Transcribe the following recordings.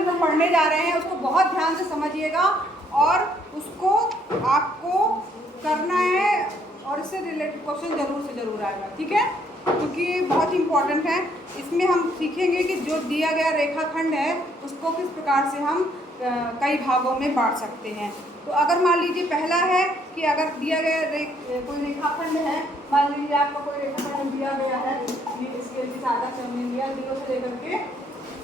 अभी हम पढ़ने जा रहे हैं उसको बहुत ध्यान से समझिएगा और उसको आपको करना है और इससे रिलेटेड क्वेश्चन जरूर से जरूर आएगा, ठीक है, क्योंकि बहुत इंपॉर्टेंट है। इसमें हम सीखेंगे कि जो दिया गया रेखाखंड है उसको किस प्रकार से हम कई भागों में बांट सकते हैं। तो अगर मान लीजिए पहला है कि अगर दिया गया कोई रेखाखंड है, मान लीजिए आपका कोई रेखाखंड दिया गया है, ये इसके लिए आधा से हमने लिया 0 से लेकर के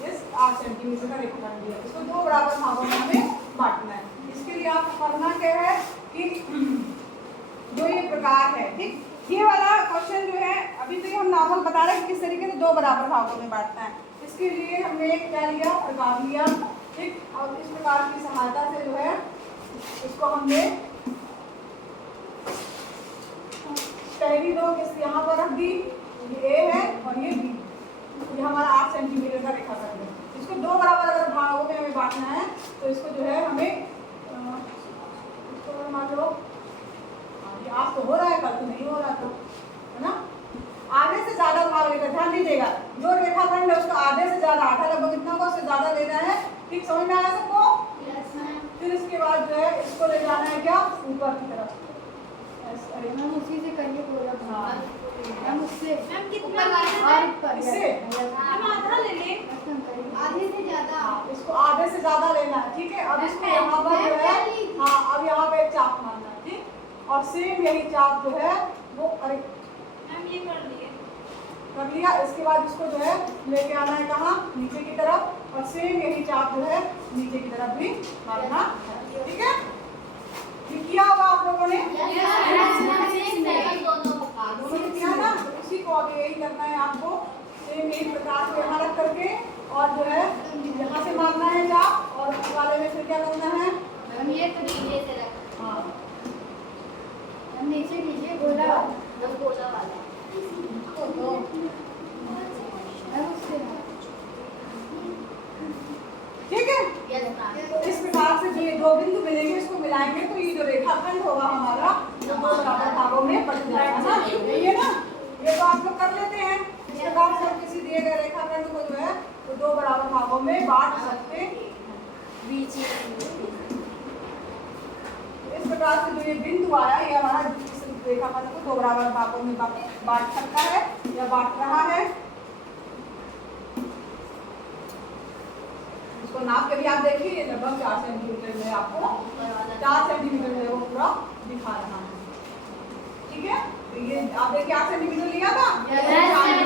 इस 8 सेंटीमीटर का रेखाखंड दिया, इसको 2 बराबर भागों में हमें बांटना है। इसके लिए आपको करना क्या है कि जो ये प्रकार है, ठीक, ये वाला क्वेश्चन जो है अभी तो ये हम नॉर्मल बता रहे हैं कि किस तरीके से 2 बराबर भागों में बांटना है। इसके लिए हमने एक क्या लिया, प्रकार लिया, ठीक, और इस प्रकार की सहायता से जो है इसको हमने पहली 2 किस यहाँ पर रख दी, ये ए है और ये बी, ये हमारा 8 सेंटीमीटर का रेखाखंड है। इसको 2 बराबर अगर भागों में हमें बांटना है तो इसको जो है हमें इसको मान लो आज तो हो रहा है, कल तो नहीं हो रहा, तो है ना, आधे से ज्यादा भाग लेकर, ध्यान दीजिएगा, जो रेखाखंड है उसको आधे से ज्यादा, आधा लगभग इतना को उससे ज्यादा लेना है, ठीक, समझ में आया सबको? Yes ma'am. फिर इसके बाद जो है इसको ले जाना है क्या, ऊपर की तरफ, मैम उसी से करिए पूरा भाग, मैम उससे मैम कितना और ऊपर इससे हम आधा ले ले, आधे से ज्यादा, इसको आधे से ज्यादा लेना है, ठीक है। अब इसको यहाँ पर जो है, हाँ, अब यहाँ पे एक चाप मारना है, ठीक, और सेम यही चाप जो है वो, अरे मैम ये कर लिए, कर लिया। इसके बाद इसको जो है लेके आना है कहाँ, नीचे की तरफ, और सेम यही चाप जो है नीचे की तरफ भी मारना है, ठीक है। ये किया होगा आप लोगों ने, दोनों ने किया ना, तो इसी को अब यही करना है आपको, सेम यही प्रकार से यहाँ रख करके, और जो है यहाँ से मारना है चाप, और इस वाले में फिर क्या करना है, हम ये तो नीचे से रख, हाँ, हम नीचे कीजिए गोला, हम गोला वाला, तो हम उससे, ठीक है। Yes ma'am. तो इस प्रकार से जो ये 2 बिंदु मिलेंगे इसको मिलाएंगे तो ये जो रेखाखंड होगा हमारा वो 2 बराबर भागों में बट जाएगा ना, यही है ना, ये तो आप लोग कर लेते हैं। इस प्रकार से हम किसी दिए गए रेखाखंड को जो है वो 2 बराबर भागों में बांट सकते हैं। बीच इस प्रकार से जो ये बिंदु आया ये हमारा इस रेखाखंड को 2 बराबर भागों में बांट सकता है या बांट रहा है। इसको नाप के भी आप देखिए, ये लगभग 4 सेंटीमीटर में आपको 4 सेंटीमीटर में वो पूरा दिखा रहा है, ठीक है। तो ये आप देखिए 8 सेंटीमीटर लिया था,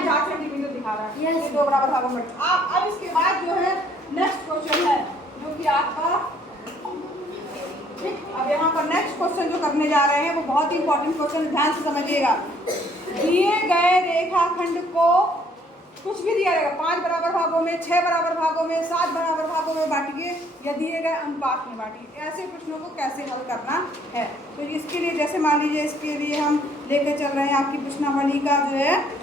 4 सेंटीमीटर दिखा रहा है, ये 2 बराबर भागों में। अब इसके बाद जो है नेक्स्ट क्वेश्चन है जो कि आपका, ठीक, अब यहाँ पर नेक्स्ट क्वेश्चन जो करने जा रहे हैं वो बहुत ही इंपॉर्टेंट क्वेश्चन, ध्यान से समझिएगा। दिए गए रेखाखंड को कुछ भी दिया रहेगा, 5 बराबर भागों में, 6 बराबर भागों में, 7 बराबर भागों में बांटिए या दिए गए अनुपात में बांटिए। ऐसे प्रश्नों को कैसे हल करना है, तो इसके लिए जैसे मान लीजिए इसके लिए हम लेके चल रहे हैं आपकी प्रश्नावली का जो है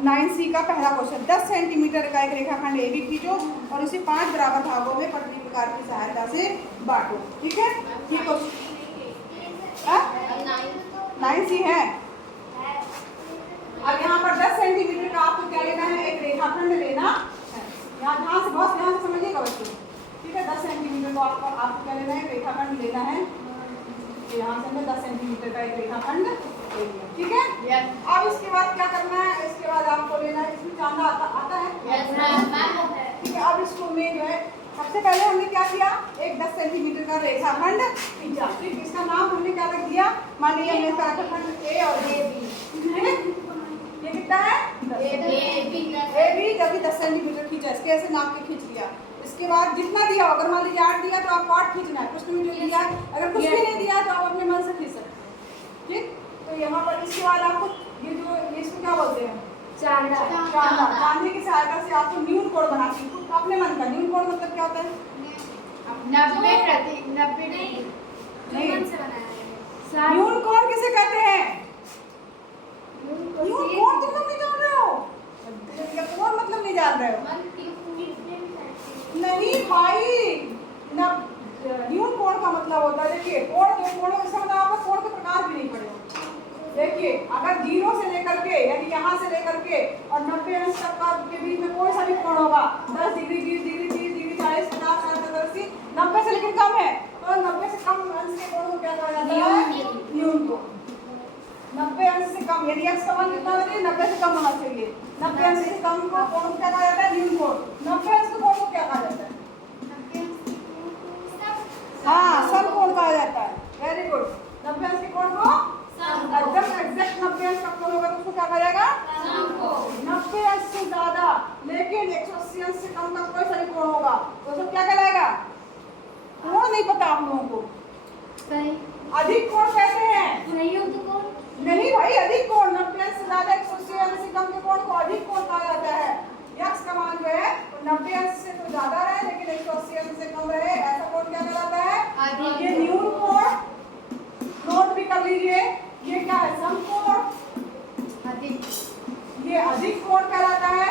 9C का पहला क्वेश्चन, 10 सेंटीमीटर का एक रेखाखंड ए बी खींचो और उसे 5 बराबर भागों में पटरी प्रकार की सहायता से बांटो, ठीक है। ये क्वेश्चन 9C है। अब यहाँ पर 10 सेंटीमीटर का आपको क्या लेना है, एक रेखाखंड लेना है। यहाँ ध्यान से, बहुत ध्यान से समझिएगा बच्चों, ठीक है। 10 सेंटीमीटर को आपको क्या लेना है, रेखाखंड लेना है। यहाँ से हमने 10 सेंटीमीटर का एक रेखाखंड ले लिया, ठीक है। अब इसके बाद क्या करना है, इसके बाद आपको लेना है, इसमें चांदा आता है, ठीक है। अब इसको में जो है सबसे पहले हमने क्या किया, एक 10 सेंटीमीटर का रेखाखंड खींचा, ठीक, इसका नाम हमने क्या रख दिया, मान लीजिए हमने इसका रेखाखंड ए और बी, ये कितना है, ए बी, जब भी 10 सेंटीमीटर खींचा, इसके ऐसे नाप के खींच लिया। इसके बाद जितना दिया, अगर मान लीजिए 8 दिया तो आपको 8 खींचना है, कुछ नहीं दिया, अगर कुछ भी नहीं दिया तो आप अपने मन से खींच सकते हैं, ठीक। तो यहाँ पर इसके बाद आपको ये जो इसको क्या बोलते हैं, चांदी की सहायता से आपको न्यून कोण बनाती है, अपने मन का। न्यून कोण मतलब क्या होता है, 90 न्यून कोण किसे कहते हैं, न्यून कोण तुम लोग नहीं जान रहे हो, कोण मतलब नहीं जान रहे हो, नहीं भाई, न्यून कोण का मतलब होता है, देखिए कोण, इसका मतलब आपको कोण के प्रकार भी नहीं पड़े। देखिए अगर 0 से लेकर के यानी यहाँ से लेकर के और 90 अंश तक के बीच में कोई सा भी कोण होगा, 10 डिग्री, 20 डिग्री, 30 डिग्री, 40, 50, 90 से लेकिन कम है, तो 90 से कम अंश के कोण को क्या कहा जाता है? न्यून कोण। 90 अंश से कम, यदि x का मान कितना होना चाहिए? 90 से कम होना चाहिए। 90 अंश से कम को कोण को क्या कहा जाता है? न्यून कोण। 90 अंश के कोण को क्या कहा जाता है? हाँ, समकोण कहा जाता है। Very good. 90 अंश के कोण को एकदम एग्जैक्ट 90 अंश का कोण होगा तो उसको क्या कहा जाएगा? समकोण। 90 अंश से ज्यादा लेकिन 180 अंश से कम का कोई सा भी कोण होगा तो सब क्या कहलाएगा? कोण नहीं पता आप लोगों को? सही अधिक कोण कहते हैं। संयुक्त कोण नहीं भाई, अधिक कोण 90 अंश से ज्यादा 180 अंश से कम के कोण को अधिक कोण कहा जाता है। x का मान जो है 90 अंश से तो ज्यादा रहे लेकिन 180 अंश से कम रहे, ऐसा कोण क्या कहलाता है? अधिक। ये न्यून कोण। नोट भी कर लीजिए, ये क्या है? समकोण। अधिक ये अधिक कोण कहलाता है।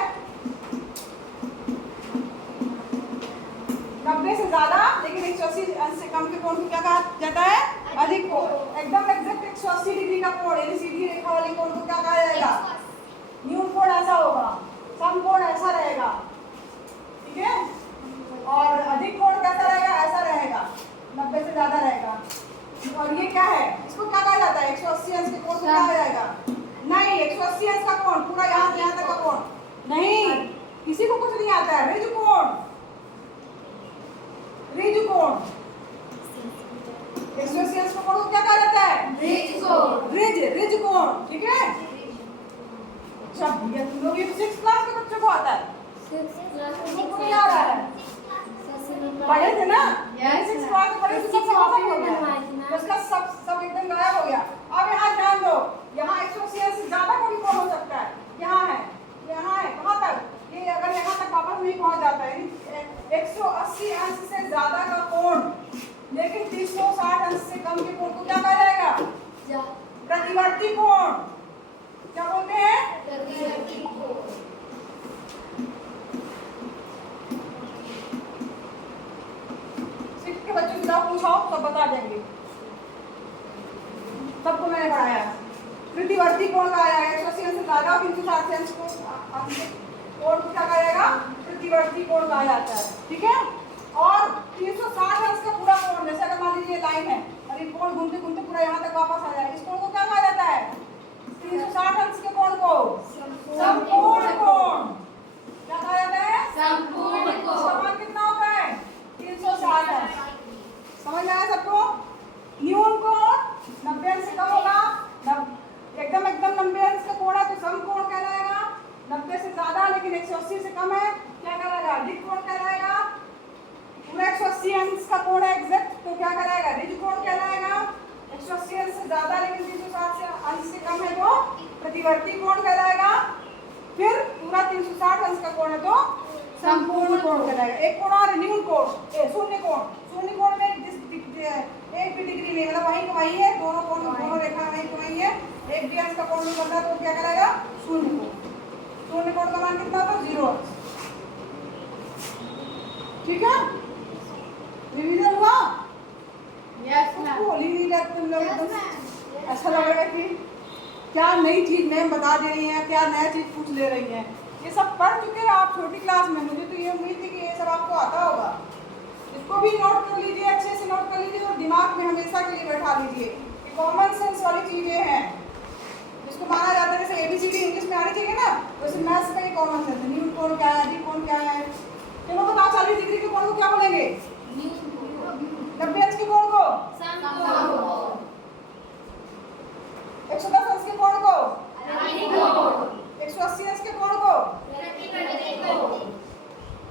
90 से ज्यादा लेकिन 180 अंश से कम के कोण को क्या कहा जाता है? अधिक कोण। एकदम एग्जैक्ट 180 डिग्री का कोण यानी सीधी रेखा वाली कोण को क्या कहा जाएगा? न्यून कोण ऐसा होगा, समकोण ऐसा रहेगा, ठीक है? और अधिक कोण कैसा रहेगा? ऐसा रहेगा, 90 से ज्यादा रहेगा। और ये क्या है? इसको क्या कहा जाता है? 180 अंश के कोण को क्या कहा जाएगा? नहीं, 180 अंश का कोण पूरा यहाँ से यहाँ तक का कोण नहीं, किसी को कुछ नहीं आता है। ऋजु कोण, ऋजु कोण। 180 अंश का कोण को क्या कहा जाता है? ऋज कोण। ऋज कोण, ठीक है? अच्छा भैया, तुम लोग ये 6th क्लास के बच्चों को आता है, तुमको नहीं आ रहा है? पढ़े थे ना? 6th क्लास में पढ़े थे, सब खत्म हो गया, उसका सब एकदम गायब हो गया। अब यहाँ ध्यान दो, यहाँ 180 अंश से ज्यादा कोई कोण हो सकता है। यहाँ है, कहाँ तक? ये अगर यहाँ तक वापस नहीं पहुँच जाता है 180 अंश से ज्यादा का कोण लेकिन 360 अंश से कम के कोण को क्या कहा जाएगा? प्रतिवर्ती कोण। क्या बोलते हैं? प्रतिवर्ती कोण। के बच्चों से आप पूछाओ सब बता देंगे, सबको मैंने पढ़ाया। प्रतिवर्ती कोण कहा जाएगा 180 अंश से ज्यादा और 360 अंश को कोण को क्या कहा जाएगा? प्रतिवर्ती कोण कहा जाता है, ठीक है? और 360 अंश का पूरा कोण, जैसे अगर मान लीजिए लाइन है और ये कोण घूमते घूमते पूरा यहाँ तक वापस आ जाए, इस कोण को क्या कहा जाता है? 360 अंश के कोण को समपूर्ण कोण। क्या कहा जाता है? संपूर्ण कोण। इसका मान कितना होता है? 360 अंश। समझ में आया सबको? न्यून कोण 90 अंश से कम होगा, एकदम 90 अंश का कोण है तो समकोण कहलाएगा। 90 से ज्यादा लेकिन 180 से कम है, क्या कहलाएगा? अधिक कोण कहलाएगा। पूरा 180 अंश का कोण है एग्जैक्ट तो क्या कहलाएगा? ऋज कोण कहलाएगा। 180 अंश से ज्यादा लेकिन 360 अंश से कम है तो प्रतिवर्ती कोण कहलाएगा। फिर पूरा 360 अंश का कोण है तो संपूर्ण कोण कहलाएगा। एक कोण और न्यून कोण, शून्य कोण। शून्य कोण में एक भी डिग्री नहीं, मतलब वहीं वहीं है, दोनों कोण दोनों रेखा वहीं वहीं है, एक भी अंश का कोण नहीं बनता तो क्या कहलाएगा? शून्य कोण। शून्य कोण का मान कितना होता है? 0 अंश, ठीक है? रिवीजन हुआ? Yes ma'am. बोली नहीं रहे तुम लोग, एकदम ऐसा लग रहा है कि क्या नई चीज मैम बता दे रही हैं, क्या नया चीज पूछ ले रही हैं। ये सब पढ़ चुके हैं आप छोटी क्लास में, मुझे तो ये उम्मीद थी कि ये सब आपको आता होगा। इसको भी नोट कर लीजिए, अच्छे से नोट कर लीजिए और दिमाग में हमेशा के लिए बैठा लीजिए कि कॉमन सेंस वाली चीजें हैं जिसको माना जाता है। जैसे ABCD इंग्लिश में आनी चाहिए ना, वैसे मैथ्स का ये कॉमन सेंस है। न्यून कोण क्या है, अधिक कोण क्या है? चलो बताओ, 40 डिग्री के कोण को क्या बोलेंगे? 90 अंश के कोण को 110 अंश के कोण को 180 अंश के कोण को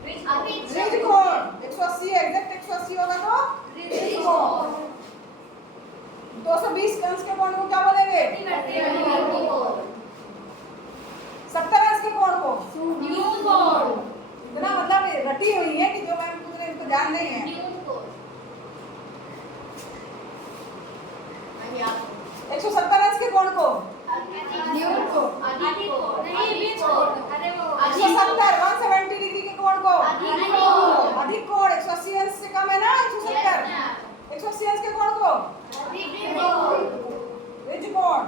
ऋज कोण। 180 एग्जैक्ट 180 होगा तो ऋज कोण। 220 अंश के कोण को क्या बोलेंगे? 70 अंश के कोण को न्यून कोण। इतना मतलब रटी हुई है कि जो मैम पूछ रहे हैं उनको ध्यान नहीं है। 170 अंश के कोण को न्यून कोण। 170 डिग्री के कोण को अधिक कोण। 180 अंश से कम है ना 170, 180 अंश के कोण को ऋज कोण।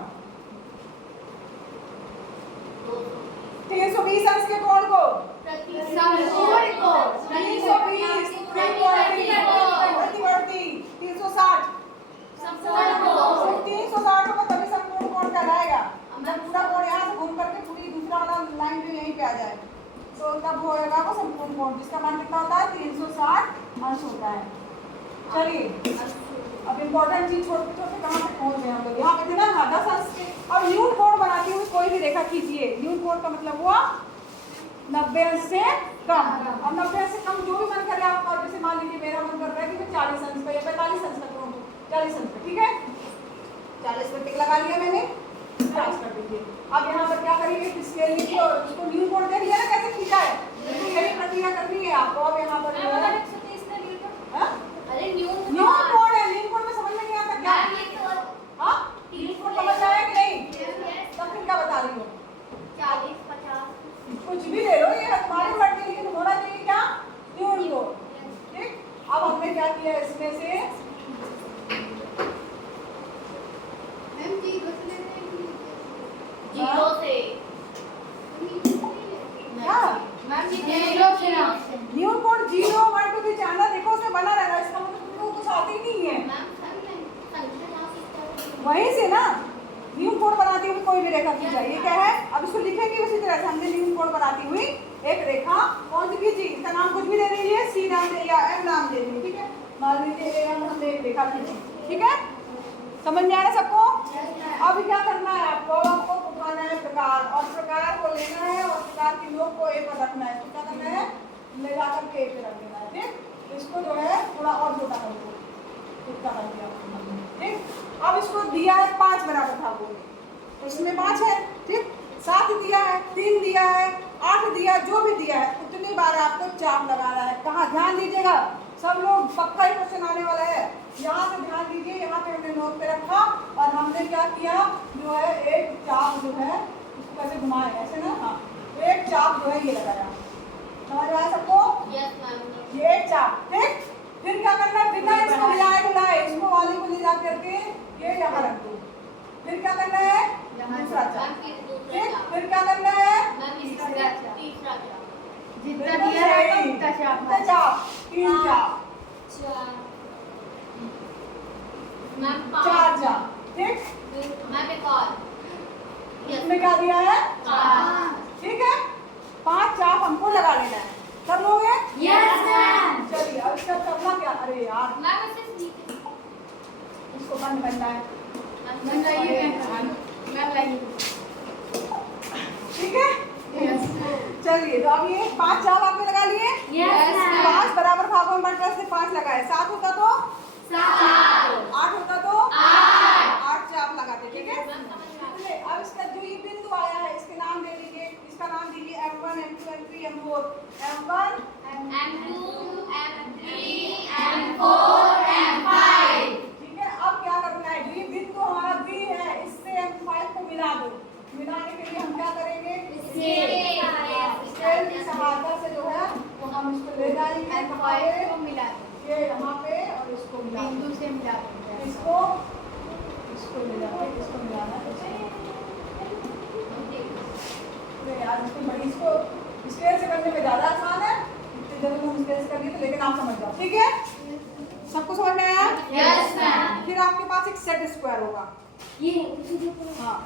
320 अंश के कोण को संपूर्ण कोण। 320 फिर कोण तब होएगा वो संपूर्ण कोण, जिसका मान कितना होता है 360 अंश होता है। चलिए अब इम्पोर्टेंट चीज छोटे छोटे कहाँ तक पहुंच गए हम लोग, यहाँ पे थे ना 10 अंश के। अब न्यून कोण बनाती हुई कोई भी रेखा खींचिए। न्यून कोण का मतलब हुआ 90 अंश से कम। अब 90 अंश से कम जो भी मन करे आपका, जैसे मान लीजिए मेरा मन कर रहा है कि मैं 40 अंश पे या 45 अंश तक करूँ, 40 अंश पे, ठीक है 40 पे टिक लगा लिया मैंने, 40 कर दीजिए। अब यहाँ पर क्या करिए, स्केल लीजिए और उसको न्यून कोण दे दिया ना कैसे खींचा है, यही प्रक्रिया करनी है आपको। अब यहाँ पर जो है अरे न्यून कोण है, न्यून कोण में समझ में नहीं आता क्या? हाँ न्यून कोण समझ आया कि नहीं? तब फिर क्या बता रही हो? 40 50 कुछ भी ले लो, ये तुम्हारी मर्जी, लेकिन होना चाहिए क्या? न्यून कोण। ठीक, अब हमने क्या किया इसमें से, मैम जी बस लेते हैं जीरो से क्या मैम जी जीरो से ना न्यून कोण 0 1 2 3 4 देखो उसमें बना रहेगा, इसका मतलब तुमको कुछ आती ही नहीं है। वहीं से ना न्यून कोण बनाती हुई कोई भी रेखा खींचा, ये क्या है? अब इसको लिखेंगे उसी तरह से, हमने न्यून कोण बनाती हुई एक रेखा कौन सी खींची, इसका नाम कुछ भी ले लीजिए, सी नाम दे या एम नाम दे दीजिए, ठीक है। मान लीजिए हमने एक रेखा खींची, ठीक है, समझ में आ रहा है सबको? अब क्या करना है आपको उठाना है प्रकार, और प्रकार को लेना है और प्रकार की नोक को ए पर रखना है। तो क्या करना है, ले जाकर के ए पे रख देना है, ठीक। इसको जो है थोड़ा और छोटा कर दो, इतना कर दिया, ठीक। अब इसको दिया है 5 बराबर भागों में, तो इसमें 5 है, ठीक, 7 दिया है, 3 दिया है, 8 दिया, जो भी दिया है उतनी बार आपको चाप लगाना है। कहाँ, ध्यान दीजिएगा सब लोग, पक्का ही क्वेश्चन आने वाला है। यहाँ से ध्यान दीजिए, यहाँ पे हमने नोट पे रखा और हमने क्या किया, जो है एक चाप जो है उसको कैसे घुमाए, ऐसे ना, हाँ एक चाप जो है ये लगाया, समझ आया सबको? Yes ma'am. ये एक चाप, ठीक। फिर क्या करना है, बिना इसको हिलाए डुलाए इसको वाले को ले जा करके ये यहाँ रख दो। फिर क्या करना है, दूसरा चाप, ठीक। फिर क्या करना है, तीसरा चाप जितना दिया है उतना इतना चाप, 3 चाप, 4 चाप, ठीक। मैम एक और इसमें क्या दिया है, ठीक है, 5 चाप हमको लगा लेना है, सब लोग हैं? Yes ma'am. चलिए अब इसका करना क्या, अरे यार मैम इसे इसको बंद करना है, बताइए मैम लाइए, ठीक है। यस चलिए तो अब ये 5 चाप आपने लगा लिए, यस 5 बराबर भागों में बंट से 5 लगाए, 7 होता तो 8 होता तो 8 चाप लगाते, ठीक है। चलिए अब इसका जो ये बिंदु आया है इसके नाम दे दीजिए, इसका नाम दीजिए M1 M2 M3 M4, M1 M2 M3 M4 M5। ठीक है। अब क्या करना है, ये बिंदु हमारा B है, इससे M5 को मिला दो। मिलाने के लिए हम क्या करेंगे, स्केल की सहायता से जो है वो हम इसको ले जाएंगे M5 को मिला ये यहाँ पे और इसको मिला दो। बिंदु से मिला देंगे। इसको ले जाके इसको मिलाना है। अरे यार इसको बड़ी, इसको स्केल से करने में ज़्यादा आसान है, जब हम स्केल से करेंगे तो, लेकिन आप समझ जाओ, ठीक है। सबको समझ में आया? Yes ma'am. फिर आपके पास एक सेट स्क्वायर होगा, ये हाँ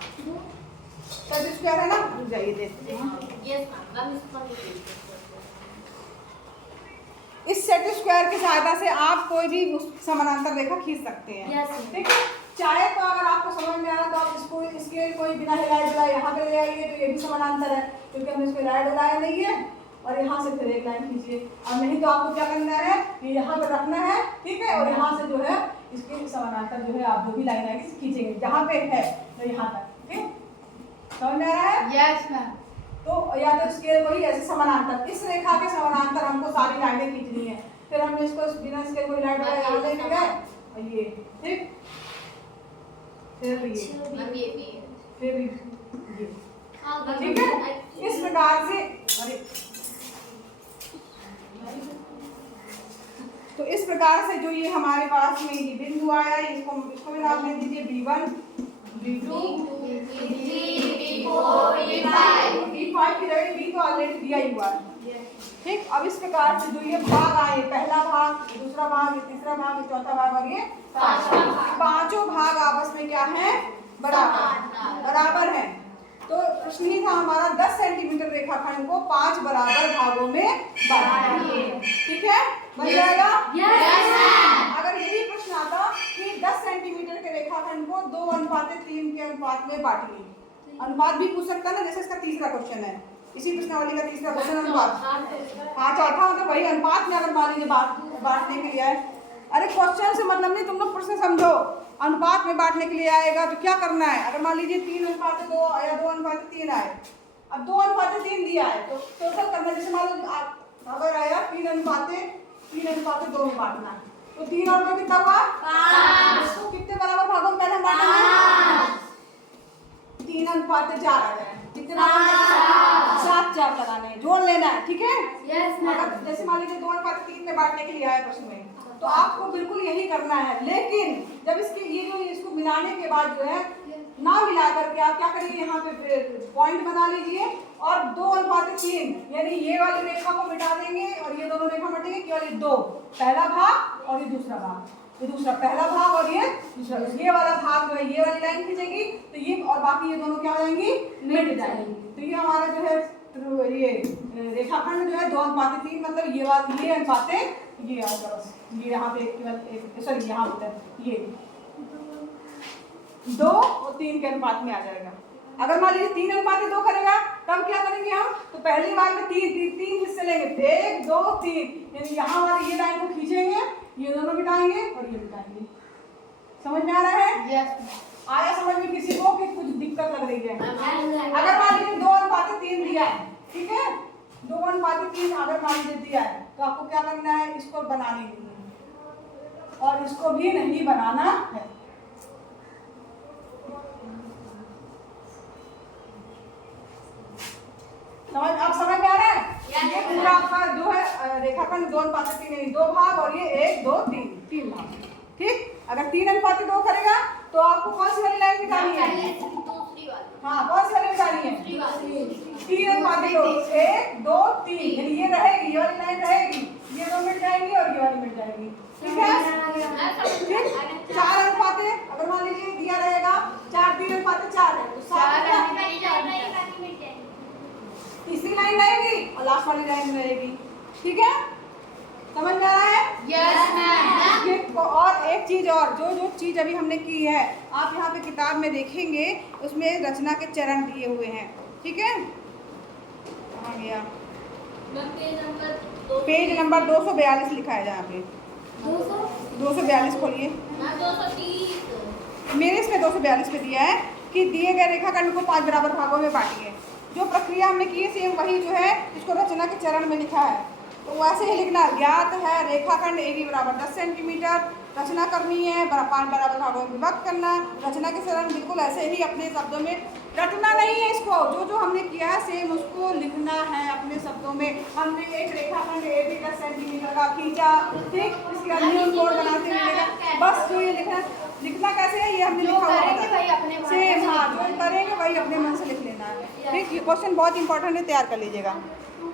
सेट स्क्वायर है ना, रुक जाइए देखते हैं। यस मैम इस पर इस सेट स्क्वायर की सहायता से आप कोई भी समानांतर रेखा खींच सकते हैं, Yes. ठीक है। चाहे तो अगर आपको समझ में आ रहा तो आप इसको इसके कोई बिना हिलाए डुलाए यहाँ पे ले आइए, तो ये भी समानांतर है क्योंकि हमने इसको हिलाया डुलाया नहीं है, और यहाँ से फिर एक लाइन खींचिए। अब नहीं तो आपको क्या करना है, ये यहाँ पर रखना है, ठीक है, और यहाँ से जो है इसके समानांतर जो है आप जो भी लाइन आएगी खींचेंगे, जहाँ पे है तो यहाँ तक, ठीक समझ में आ रहा है? Yes ma'am. तो या तो स्केल वही ऐसे समानांतर, इस रेखा के समानांतर हमको सारी लाइनें खींचनी है। फिर हमने इसको बिना स्केल कोई लाइन वाला यहाँ लेके गए और ये, ठीक, फिर ये, मैम ये भी है। फिर ये, हाँ ठीक है। इस प्रकार से, अरे तो इस प्रकार से जो ये हमारे पास में ये बिंदु आया, इसको भी नाम दे दीजिए B1 B2 B5 की जगह B तो ऑलरेडी दिया ही हुआ है, ठीक। अब इस प्रकार से जो ये भाग आए, पहला भाग, दूसरा भाग, तीसरा भाग, चौथा भाग और ये पांचों भाग आपस में क्या है, बराबर है, तो प्रश्न ही था हमारा 10 सेंटीमीटर रेखाखंड को 5 बराबर भागों में बांटिए। ठीक है, बन जाएगा? अगर यही प्रश्न आता कि 10 सेंटीमीटर के रेखाखंड को 2:3 के अनुपात में बांटिए, अनुपात भी पूछ सकता है ना, जैसे इसका तीसरा क्वेश्चन है, इसी प्रश्नावली का तीसरा क्वेश्चन अनुपात। हाँ, चौथा मतलब वही अनुपात में अगर मान लीजिए बांटने के लिए आए। अरे क्वेश्चन से मतलब नहीं, तुम लोग प्रश्न समझो। अनुपात में बांटने के लिए आएगा तो क्या करना है? अगर मान लीजिए 3:2 या 2:3 आए, अब 2:3 दिया है तो टोटल करना, जैसे मान लो अगर आया 3:2 में बांटना है, तो 3 और 2 कितना हुआ? 5। तो कितने बराबर भागों में पहले हम बांटेंगे? 3:4 आ जाए, कितने बराबर? 7 4 लगाने हैं, जोड़ लेना है। ठीक है, अगर जैसे मान लीजिए 2:3 में बांटने के लिए आया प्रश्न में, तो आपको बिल्कुल यही करना है। लेकिन जब इसको मिलाने के बाद जो है ना मिला करके आप क्या करिए, यहाँ पे पॉइंट बना लीजिए और 2:3 यानी ये वाली रेखा को मिटा देंगे और ये दोनों रेखा मिटेंगे, केवल ये 2, पहला भाग और ये दूसरा भाग, ये दूसरा पहला भाग और ये दूसरा, ये वाला भाग जो है ये वाली लाइन खींचेगी तो ये, और बाकी ये दोनों क्या हो जाएंगी? मिट जाएंगी। तो ये हमारा जो है ये रेखाखंड जो है 2:3 मतलब ये अनुपातें ये आएगा, बस ये यहाँ पे केवल सॉरी यहाँ पर ये 2 और 3 के अनुपात में आ जाएगा। अगर मान लीजिए 3:2 करेगा तब क्या करेंगे हम? तो पहली बार में 3 हिस्से लेंगे, 1 2 3, यानी यहाँ वाली ये लाइन को खींचेंगे, ये दोनों मिटाएंगे और ये मिटाएंगे। समझ में आ रहा है? आया समझ में किसी को कि कुछ दिक्कत लग रही है? अगर मान लीजिए 2:3 दिया है, ठीक है, 2:3 अगर मान लीजिए दिया है तो आपको क्या करना है? इसको बनाने नहीं है और इसको भी नहीं बनाना है। समझ में आ रहा है? ये पूरा आपका जो है रेखाखंड 2:3 2 भाग और ये 1 2 3 भाग। ठीक, अगर 3:2 करेगा तो आपको कौन सी वाली लाइन मिटानी है? हाँ, कौन सी वाली मिटानी है? 3:2 1 2 3, यानी ये रहेगी, ये वाली लाइन रहेगी, ये दो मिट जाएंगी और ये वाली मिट जाएगी। ठीक है, ठीक। 4:2 अगर मान लीजिए दिया रहेगा 4 3:4 है तो 7 तीसरी लाइन रहेगी और लास्ट वाली लाइन रहेगी। ठीक है, समझ में आ रहा है? Yes ma'am. और एक चीज और, जो चीज अभी हमने की है आप यहाँ पे किताब में देखेंगे, उसमें रचना के चरण दिए हुए हैं। ठीक है, कहाँ गया? पेज नंबर 242 लिखा है जहाँ पे 242 खोलिए। 230 मेरे इसमें 242 पे दिया है कि दिए गए रेखाखंड को 5 बराबर भागों में बांटिए। जो प्रक्रिया हमने की है सेम वही जो है इसको रचना के चरण में लिखा है, तो वैसे ही लिखना। ज्ञात है रेखाखंड AB बराबर 10 सेंटीमीटर, रचना करनी है 5 बराबर भागों में विभक्त करना। रचना के चरण बिल्कुल ऐसे ही अपने शब्दों में, रटना नहीं है इसको, जो हमने किया है सेम उसको लिखना है अपने शब्दों में। हमने एक रेखाखंड AB 10 सेंटीमीटर का खींचा, ठीक, इसके अन्य कोण बनाते मिलेगा, बस जो ये लिखना कैसे है ये हमने लिखा हुआ है सेम। हाँ, जो करेंगे वही अपने मन से लिख लेना है। ठीक, ये क्वेश्चन बहुत इंपॉर्टेंट है, तैयार कर लीजिएगा।